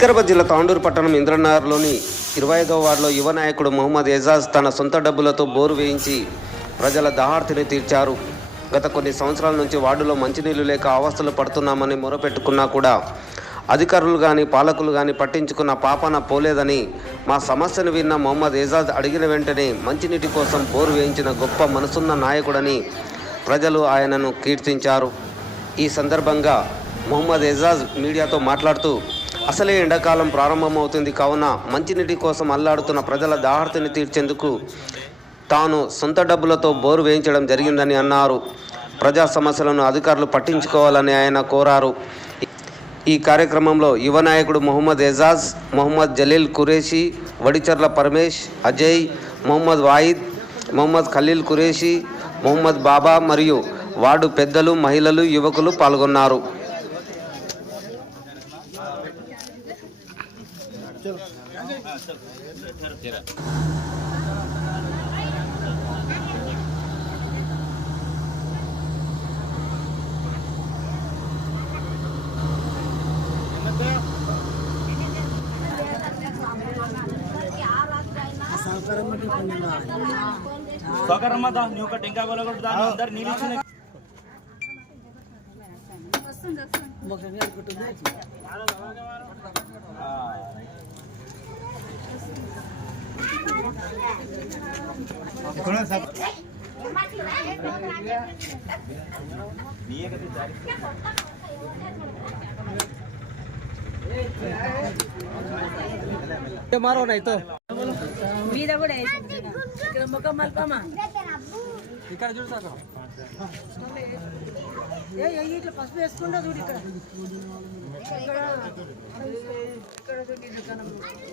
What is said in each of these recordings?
వికారాబాద్ జిల్లా తాండూరు పట్టణం ఇంద్రనగర్లోని ఇరవై ఐదవ వార్డులో యువ నాయకుడు మహమ్మద్ ఎజాజ్ తన సొంత డబ్బులతో బోరు వేయించి ప్రజల దహార్తిని తీర్చారు. గత కొన్ని సంవత్సరాల నుంచి వార్డులో మంచినీళ్ళు లేక అవస్థలు పడుతున్నామని మొరపెట్టుకున్నా కూడా అధికారులు కానీ పాలకులు కానీ పట్టించుకున్న పాపన పోలేదని మా సమస్యను విన్న మొహమ్మద్ ఎజాజ్ అడిగిన వెంటనే మంచినీటి కోసం బోరు వేయించిన గొప్ప మనసున్న నాయకుడని ప్రజలు ఆయనను కీర్తించారు. ఈ సందర్భంగా మొహమ్మద్ ఎజాజ్ మీడియాతో మాట్లాడుతూ అసలే ఎండాకాలం ప్రారంభమవుతుంది కావున మంచినీటి కోసం అల్లాడుతున్న ప్రజల దాహార్తిని తీర్చేందుకు తాను సొంత డబ్బులతో బోరు వేయించడం జరిగిందని అన్నారు. ప్రజా సమస్యలను అధికారులు పట్టించుకోవాలని ఆయన కోరారు. ఈ కార్యక్రమంలో యువ నాయకుడు మొహమ్మద్ ఎజాజ్ మొహమ్మద్ జలీల్ కురేషి వడిచర్ల పరమేష్ అజయ్ మొహమ్మద్ వాయిద్ మొహమ్మద్ ఖలీల్ కురేషి మొహమ్మద్ బాబా మరియు వార్డు పెద్దలు మహిళలు యువకులు పాల్గొన్నారు. సోకరమ్మ దా నువ్వు ఒకటి ఇంకా కొలగొట్టు దాని అందరు నీళ్ళు ఇచ్చిన મારો નહી તો બીજા కూడా ఇక్కడ ముఖం మల్పమా ఇక్కడ చూడు సార్ ఇట్లా పసుపు వేసుకుంటా చూడు ఇక్కడ ఇక్కడ చూడు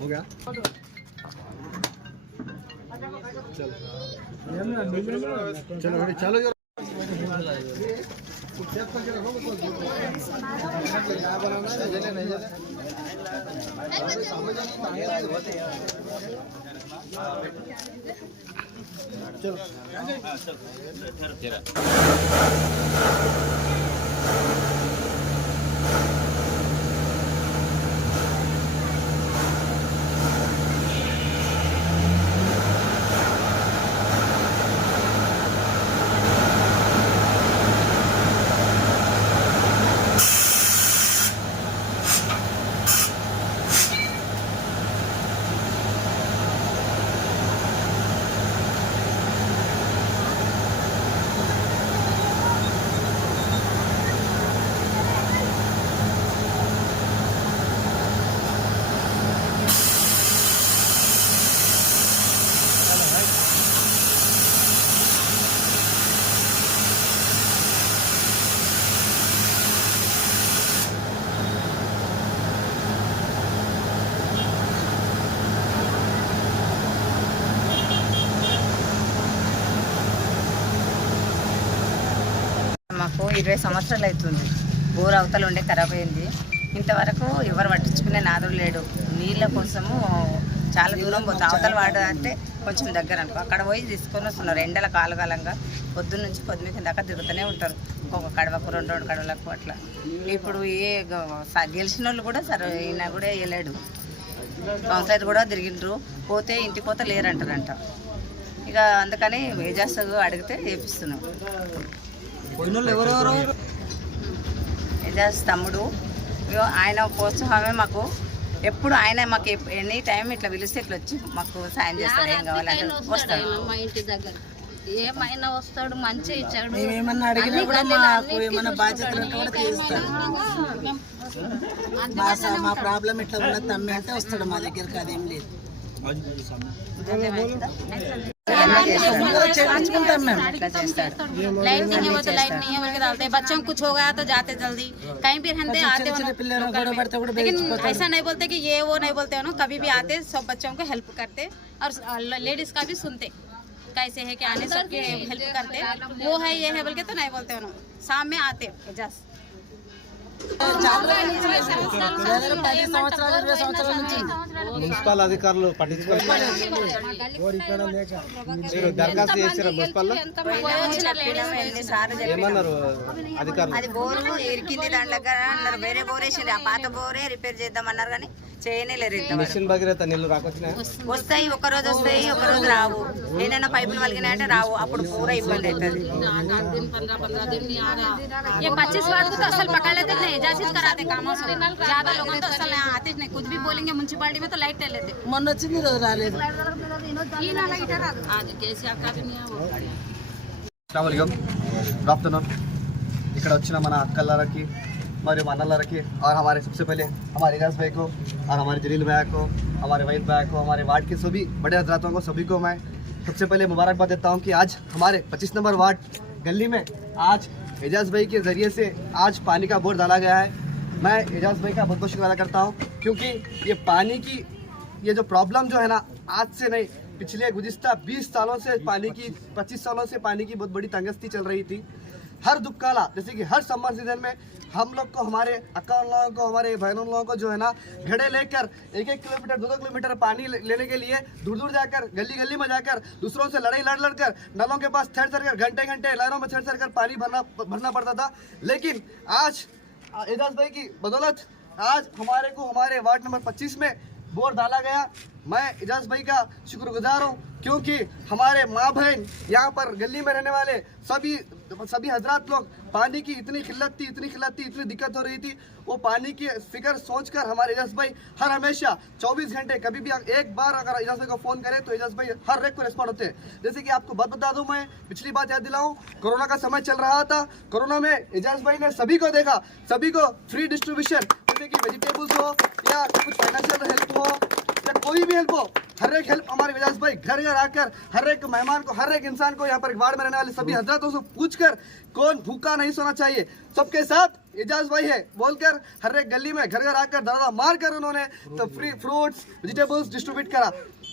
हो गया चलो चलो चलो जरा మాకు ఇరవై సంవత్సరాలు అవుతుంది. బోర్ అవతల ఉండే ఖరాబ్ అయింది. ఇంతవరకు ఎవరు పట్టించుకునే నాదుడు లేడు. నీళ్ళ కోసము చాలా దూరం పోతుంది అవతల వాడు అంటే కొంచెం దగ్గర అనుకో. అక్కడ పోయి తీసుకొని వస్తున్నారు. ఎండల కాలకాలంగా పొద్దున్న నుంచి పొద్దున్న దాకా తిరుగుతూనే ఉంటారు. ఒక కడవకు రెండు రెండు కడవలకు అట్లా. ఇప్పుడు ఏ స- గెలిచిన వాళ్ళు కూడా సరే ఈయన కూడా వేయలేడు. కౌన్సిలర్ కూడా తిరిగిండ్రు. పోతే ఇంటికి పోతే లేరంటారంట. ఇక అందుకని ఏజాస్ అడిగితే చేపిస్తున్నాం ఎజాజ్ తమ్ముడు. ఆయన ప్రోత్సాహమే మాకు. ఎప్పుడు ఆయన మాకు ఎనీ టైం ఇట్లా పిలిస్తే ఇట్లా వచ్చి మాకు సాయం చేస్తాడు. ఏం కావాలంటే వస్తాడు మా ఇంటి దగ్గర. ఏమైనా వస్తాడు మంచి ఇచ్చాడు. అడిగినా కూడా మాకు ఏమన్నా బాధ్యతలు కూడా తీరుస్తాడు. మా ప్రాబ్లం ఇట్లా ఉన్నది తమ్మి అంటే వస్తాడు మా దగ్గరికి అదేం లేదు. लाइट नहीं है वो तो लाइट नहीं है बोल के डालते हैं बच्चों को कुछ हो गया तो जाते जल्दी कहीं भी रहते आते हो। लेकिन ऐसा नहीं बोलते कि ये वो नहीं बोलते हो ना कभी भी आते सब बच्चों को हेल्प करते और लेडीज़ का भी सुनते कैसे है कि आने सबके हेल्प करते वो है ये है बोल के तो नहीं बोलते हो ना शाम में आते जस्ट మున్సిపల్ అధికారులు పట్టించుకోవాలి దరఖాస్తు చేసారా చెప్పినాం. ఏమన్నారు అధికారులు? అది బోరు ఇరికింది దాంట్లో అన్నారు. వేరే బోర్ వేసింది. ఆ పాత బోరే రిపేర్ చేద్దామన్నారు కానీ మిషన్ భగీరథ నీళ్ళు రాకొచ్చినాయి వస్తాయి ఒక రోజు వస్తాయి ఒక రోజు రావు ఏదైనా పైపులు వలిగినాయంటే రావు అప్పుడు పూరా ఇబ్బంది అవుతుంది ये पच्चीस वाट को तो असल पकड़ लेते नहीं इजाजत कराते कामों से ज्यादा लोग तो असल यहाँ आते नहीं कुछ भी बोलेंगे म्यूनसिपालिटी में तो लाइट ले लेते మొన్న వచ్చింది ఈరోజు రాలేదు आज केसीआर का भी नहीं है वो అస్సలాముఅలైకుం గుడ్ आफ्टरनून ఇక్కడ వచ్చిన మన అక్కలకి हमारे माना रखिए और हमारे सबसे पहले हमारे गैस भाई को, और हमारे जलील भाई को, हमारे वहीद भाई को, हमारे वार्ड के सभी बड़े हजरातों को, सभी को मैं सबसे पहले मुबारकबाद देता हूँ कि आज हमारे पच्चीस नंबर वार्ड गली में आज एजाज भाई के ज़रिए से आज पानी का बोर डाला गया है। मैं एजाज भाई का बहुत बहुत शुक्रिया करता हूँ, क्योंकि ये पानी की, ये जो प्रॉब्लम जो है ना, आज से नहीं, पिछले गुजस्ता 20 सालों से पानी की 25 सालों से पानी की बहुत बड़ी तंगस्ती चल रही थी। हर दुक्काला जैसे कि हर समर सीज़न में हम लोग को, हमारे अक्का लोगों को, हमारे बहनों लोगों को जो है ना, घड़े लेकर एक एक किलोमीटर दो दो किलोमीटर पानी लेने के लिए दूर दूर जाकर गली गली में जाकर, दूसरों से लड़ाई लड़ लड़ कर, नलों के पास ठहर ठहर कर घंटे घंटे लहरों में ठहर ठहर कर पानी भरना भरना पड़ता था। लेकिन आज एजाज भाई की बदौलत, आज हमारे को, हमारे वार्ड नंबर 25 में बोर डाला गया। मैं एजाज भाई का शुक्रगुजार हूँ, क्योंकि हमारे माँ बहन यहाँ पर गली में रहने वाले सभी सभी हजरात लोग पानी की इतनी किल्लत थी, इतनी किल्लत थी, इतनी दिक्कत हो रही थी, वो पानी की फ़िक्र सोचकर हमारे एजाज भाई हर हमेशा 24 घंटे कभी भी एक बार अगर एजाज भाई को फ़ोन करे तो एजाज भाई हर एक को रिस्पॉन्ड होते हैं। जैसे कि आपको बात बता दूँ मैं, पिछली बात याद दिलाऊँ, कोरोना का समय चल रहा था, कोरोना में एजाज भाई ने सभी को देखा, सभी को फ्री डिस्ट्रीब्यूशन जैसे कि वेजिटेबल्स हो या कुछ फाइनेंशियल हेल्प हो या कोई भी हेल्प हो हर एक हेल्प हमारे विजास भाई घर घर आकर, हर एक मेहमान को, हर एक इंसान को यहाँ पर वार्ड में रहने वाले सभी हजरतों से पूछकर कौन भूखा नहीं सोना चाहिए। सबके साथ एजाज भाई है, बोलकर हर एक गली में घर घर आकर दरवाज़ा मार कर उन्होंने तो फ्री फ्रूट्स वेजिटेबल्स डिस्ट्रीब्यूट करा।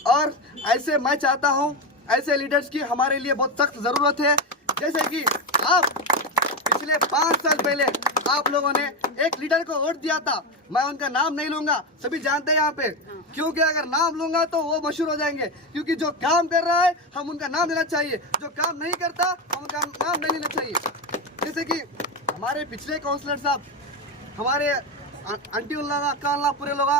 और ऐसे मैं चाहता हूँ, ऐसे लीडर्स की हमारे लिए बहुत सख्त ज़रूरत है। जैसे कि आप, पिछले पाँच साल पहले आप लोगों ने एक लीडर को वोट दिया था, मैं उनका नाम नहीं लूँगा, सभी जानते हैं यहाँ पे। क्योंकि अगर नाम लूँगा तो वो मशहूर हो जाएँगे। क्योंकि जो काम कर रहा है, हम उनका नाम लेना चाहिए। जो काम नहीं करता, हम उनका नाम नहीं लेना चाहिए। जैसे कि हमारे पिछले काउंसलर साहब, हमारे आंटी उल्ला अक्का उल्ला पूरे लोग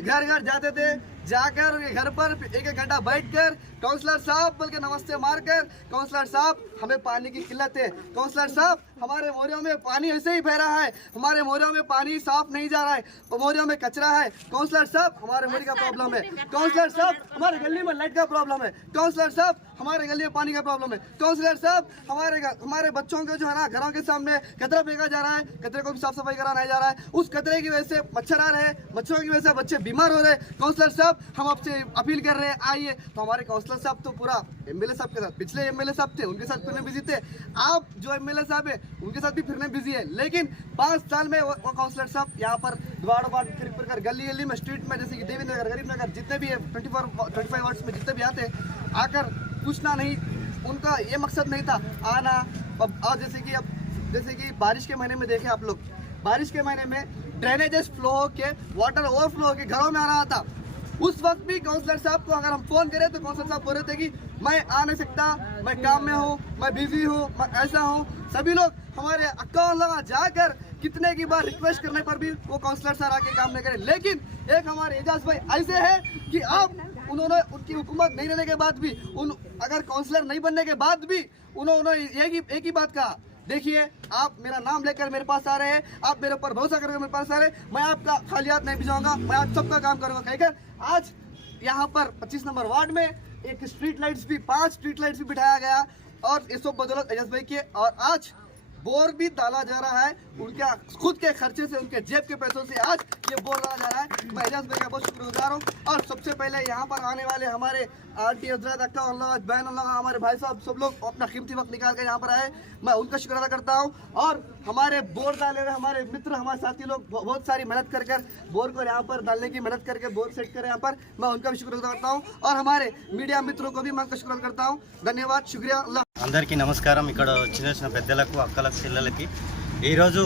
घर घर जाते थे। जाकर घर पर एक एक घंटा बैठकर काउंसलर साहब बोल के नमस्ते मारकर काउंसलर साहब, हमें पानी की किल्लत है। काउंसलर साहब हमारे मोरियों में पानी ऐसे ही बह रहा है, हमारे मोरियों में पानी साफ़ नहीं जा रहा है मोरियों में कचरा है। काउंसलर साहब, हमारे मोरी का प्रॉब्लम है। काउंसलर साहब, हमारे गली में लाइट का प्रॉब्लम है। काउंसलर साहब, हमारे गली में पानी का प्रॉब्लम है। काउंसलर साहब, हमारे हमारे बच्चों के जो है ना, घरों के सामने कचरा फेंका जा रहा है, कचरे को भी साफ़ सफ़ाई कराना जा रहा है। उस कचरे की वजह से मच्छर आ रहे हैं, मच्छरों की वजह से बच्चे बीमार हो रहे हैं। काउंसलर साहब, हम आपसे अपील कर रहे हैं, आइए। तो हमारे काउंसलर साहब तो पूरा एमएलए साहब के साथ, पिछले एमएलए साहब थे, उनके साथ बिज़ी थे आप जो एमएलए साहब है उनके साथ भी फिरने बिज़ी है। लेकिन पाँच साल में वो, वो काउंसलर साहब यहाँ पर द्वार फिर फिर कर गली गली में स्ट्रीट में जैसे कि देवी नगर गरीब नगर जितने भी है twenty four twenty five wards में जितने भी आते हैं आकर पूछना नहीं उनका ये मकसद नहीं था आना। अब और जैसे कि अब जैसे कि बारिश के महीने में देखें आप लोग बारिश के महीने में ड्रेनेजेस फ्लो के वाटर ओवरफ्लो होके घरों में आ रहा था। उस वक्त भी काउंसलर साहब को अगर हम फ़ोन करें तो काउंसलर साहब बोल रहे थे कि मैं आ नहीं सकता, मैं काम में हूँ, मैं बिज़ी हूँ, मैं ऐसा हूँ। सभी लोग हमारे अकाउंट लगा, जाकर कितने की बार रिक्वेस्ट करने पर भी वो काउंसलर सर आके काम नहीं करें। लेकिन एक हमारे एजाज भाई ऐसे है कि आप उन्होंने, उनकी हुकूमत नहीं रहने के बाद भी, उन, अगर काउंसलर नहीं बनने के बाद भी उन्होंने एक ही एक ही बात कहा देखिए, आप मेरा नाम लेकर मेरे पास आ रहे हैं। आप मेरे ऊपर भरोसा करके मेरे पास आ रहे हैं। मैं आपका खाली हाथ नहीं भिजाऊँगा मैं आप सबका काम करूँगा कहकर आज यहाँ पर 25 नंबर वार्ड में एक स्ट्रीट लाइट्स भी, पाँच स्ट्रीट लाइट्स भी बिठाया गया और सब बदौलत एजाज भाई के और आज बोर भी डाला जा रहा है उनके खुद के खर्चे से, उनके जेब के पैसों से आज ये बोर डाला जा रहा है। मैं एजाज भाई का बहुत शुक्रगुजार हूँ। और सबसे पहले यहाँ पर आने वाले हमारे आंटी हज़रत अक्का अल्लाह, बहन अल्लाह, हमारे भाई साहब, सब लोग अपना कीमती वक्त निकाल कर यहाँ पर आए। मैं उनका शुक्र अदा करता हूँ। और हमारे बोर डाले हुए हमारे मित्र, हमारे साथी लोग बहुत सारी मेहनत कर कर बोर को यहाँ पर डालने की मेहनत करके बोर सेट कर यहाँ पर। मैं उनका भी शुक्र अदा करता हूँ। और हमारे मीडिया मित्रों को भी मैं उनका शुक्र अदा करता हूँ। धन्यवाद, शुक्रिया, अल्लाह అందరికీ నమస్కారం. ఇక్కడ వచ్చిన వచ్చిన పెద్దలకు అక్కలకు చెల్లెలకి. ఈరోజు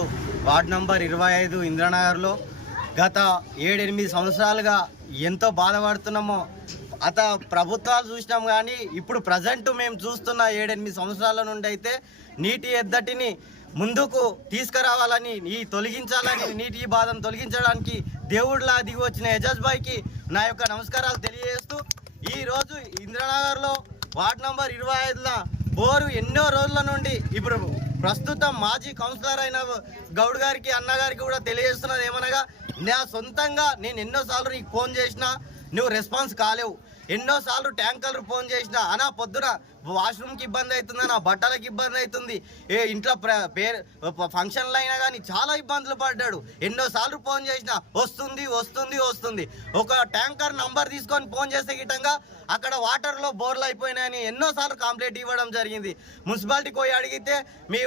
వార్డ్ నంబర్ ఇరవై ఐదు ఇంద్రనగర్లో గత ఏడెనిమిది సంవత్సరాలుగా ఎంతో బాధపడుతున్నామో అత ప్రభుత్వాలు చూసినాం కానీ ఇప్పుడు ప్రజెంట్ మేము చూస్తున్న ఏడెనిమిది సంవత్సరాల నుండి అయితే నీటి ఎద్దటిని ముందుకు తీసుకురావాలని ఈ తొలగించాలని నీటి బాధను తొలగించడానికి దేవుడిలా దిగి వచ్చిన యజాజ్ బాయ్కి నా యొక్క నమస్కారాలు తెలియజేస్తూ ఈరోజు ఇంద్రనగర్లో వార్డ్ నంబర్ ఇరవై ఐదులో బోరు ఎన్నో రోజుల నుండి ఇప్పుడు ప్రస్తుతం మాజీ కౌన్సిలర్ అయిన గౌడ్ గారికి అన్నగారికి కూడా తెలియజేస్తున్నది ఏమనగా నా సొంతంగా నేను ఎన్నోసార్లు నీకు ఫోన్ చేసినా నువ్వు రెస్పాన్స్ కాలేవు. ఎన్నోసార్లు ట్యాంకర్లు ఫోన్ చేసిన అనా పొద్దున వాష్రూమ్కి ఇబ్బంది అవుతుంది నా బట్టలకు ఇబ్బంది అవుతుంది. ఏ ఇంట్లో పేరు ఫంక్షన్లు అయినా కానీ చాలా ఇబ్బందులు పడ్డాడు. ఎన్నోసార్లు ఫోన్ చేసిన వస్తుంది వస్తుంది వస్తుంది. ఒక ట్యాంకర్ నంబర్ తీసుకొని ఫోన్ చేసే గిట్టంగా అక్కడ వాటర్లో బోర్లు అయిపోయినాయని ఎన్నోసార్లు కంప్లైంట్ ఇవ్వడం జరిగింది. మున్సిపాలిటీకి పోయి అడిగితే మీ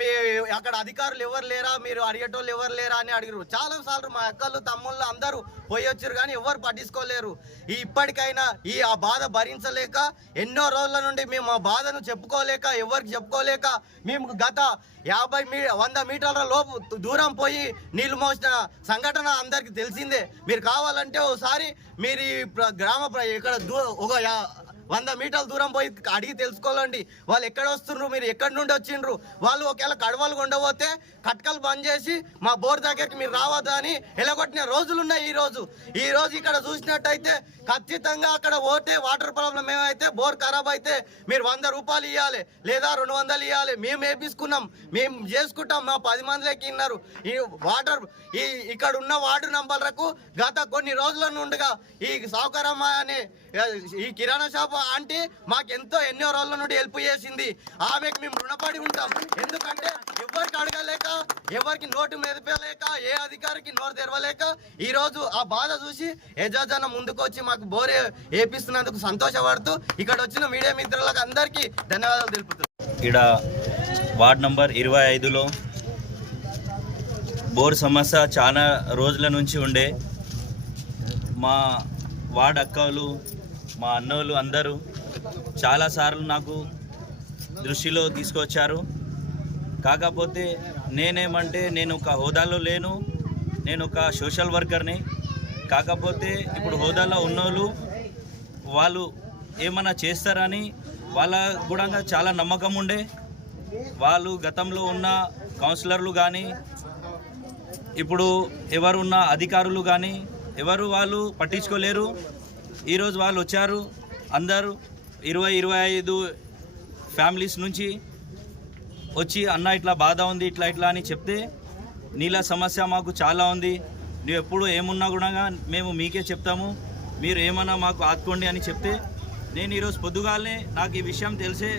మీ అక్కడ అధికారులు ఎవరు లేరా? మీరు అడిగేటోళ్ళు ఎవరు లేరా? అని అడిగారు చాలా సార్లు మా అక్కలు తమ్ముళ్ళు అందరూ పోయి వచ్చారు కానీ ఎవరు పట్టించుకోలేరు. ఈ ఇప్పటికైనా ఈ ఆ బాధ భరించలేక ఎన్నో రోజుల నుండి మేము ఆ బాధను చెప్పుకోలేక ఎవరికి చెప్పుకోలేక మేము గత యాభై మీ వంద మీటర్ల లోపు దూరం పోయి నీళ్ళు మోసిన సంఘటన అందరికి తెలిసిందే. మీరు కావాలంటే ఒకసారి మీరు ఈ గ్రామ ప్ర- ఇక్కడ దూ- ఒక వంద మీటర్ల దూరం పోయి అడిగి తెలుసుకోవాలండి. వాళ్ళు ఎక్కడ వస్తుండ్రు మీరు ఎక్కడి నుండి వచ్చిండ్రు? వాళ్ళు ఒకవేళ కడవలు ఉండబోతే కట్కలు బంద్ చేసి మా బోర్ దగ్గరికి మీరు రావద్దా అని ఎలగొట్టిన రోజులు ఉన్నాయి ఈ రోజు. ఇక్కడ చూసినట్టయితే ఖచ్చితంగా అక్కడ ఓటే వాటర్ ప్రాబ్లం ఏమైతే బోర్ ఖరాబ్ అయితే మీరు వంద రూపాయలు ఇవ్వాలి లేదా రెండు వందలు ఇవ్వాలి మేము వేపించుకున్నాం మేము చేసుకుంటాం మా పది మందిలోకి ఇన్నారు. ఈ వాటర్ ఈ ఇక్కడ ఉన్న వార్డు నంబర్లకు గత కొన్ని రోజుల నుండిగా ఈ సౌకర్యమా అనే ఈ కిరాణా షాప్ ఆంటీ మాకు ఎంతో ఎన్నో రోజుల నుండి హెల్ప్ చేసింది. ఆమెకు మేము రుణపడి ఉంటాం. ఎందుకంటే ఎవరికి అడగలేక ఎవరికి నోటు మెదపలేక ఏ అధికారికి నోరు తెరవలేక ఈ రోజు ఆ బాధ చూసి యజాజన ముందుకు వచ్చి మాకు బోరే వేపిస్తున్నందుకు సంతోషపడుతూ ఇక్కడ వచ్చిన మీడియా మిత్రులకు అందరికీ ధన్యవాదాలు తెలుపుతున్నాను ఇక్కడ వార్డ్ నంబర్ ఇరవై ఐదులో బోర్ సమస్య చాలా రోజుల నుంచి ఉండే మా వార్డ్ అక్కలు మా అన్నోళ్ళు అందరూ చాలాసార్లు నాకు దృష్టిలో తీసుకొచ్చారు. కాకపోతే నేనేమంటే నేను ఒక హోదాలో లేను. నేను ఒక సోషల్ వర్కర్ని. కాకపోతే ఇప్పుడు హోదాలో ఉన్నోళ్ళు వాళ్ళు ఏమన్నా చేస్తారని వాళ్ళ కూడా చాలా నమ్మకం ఉండే. వాళ్ళు గతంలో ఉన్న కౌన్సిలర్లు కానీ ఇప్పుడు ఎవరున్న అధికారులు కానీ ఎవరు వాళ్ళు పట్టించుకోలేరు. ఈరోజు వాళ్ళు వచ్చారు అందరూ ఇరవై ఇరవై ఐదు ఫ్యామిలీస్ నుంచి వచ్చి అన్న ఇట్లా బాధ ఉంది ఇట్లా ఇట్లా అని చెప్తే నీళ్ళ సమస్య మాకు చాలా ఉంది. నువ్వు ఎప్పుడు ఏమున్నా కూడా మేము మీకే చెప్తాము. మీరు ఏమన్నా మాకు ఆదుకోండి అని చెప్తే నేను ఈరోజు పొద్దుగాలనే నాకు ఈ విషయం తెలిసే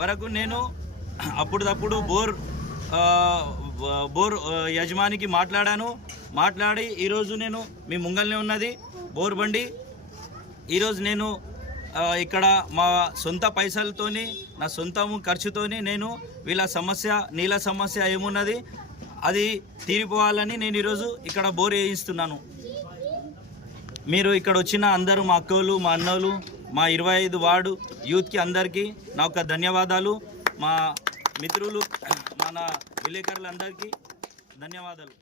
వరకు నేను అప్పుడప్పుడు బోర్ బోర్ యజమానికి మాట్లాడాను. మాట్లాడి ఈరోజు నేను మీ ముంగల్నే ఉన్నది. బోర్ బండి ఈరోజు నేను ఇక్కడ మా సొంత పైసలతోని నా సొంత ఖర్చుతోని నేను వీళ్ళ సమస్య నీళ్ళ సమస్య ఏమున్నది అది తీరిపోవాలని నేను ఈరోజు ఇక్కడ బోర్ వేయిస్తున్నాను. మీరు ఇక్కడ వచ్చిన అందరూ మా అక్కలు మా అన్నలు మా ఇరవై ఐదు వార్డు యూత్కి అందరికీ నా యొక్క ధన్యవాదాలు. మా మిత్రులు మన విలేకరులందరికీ ధన్యవాదాలు.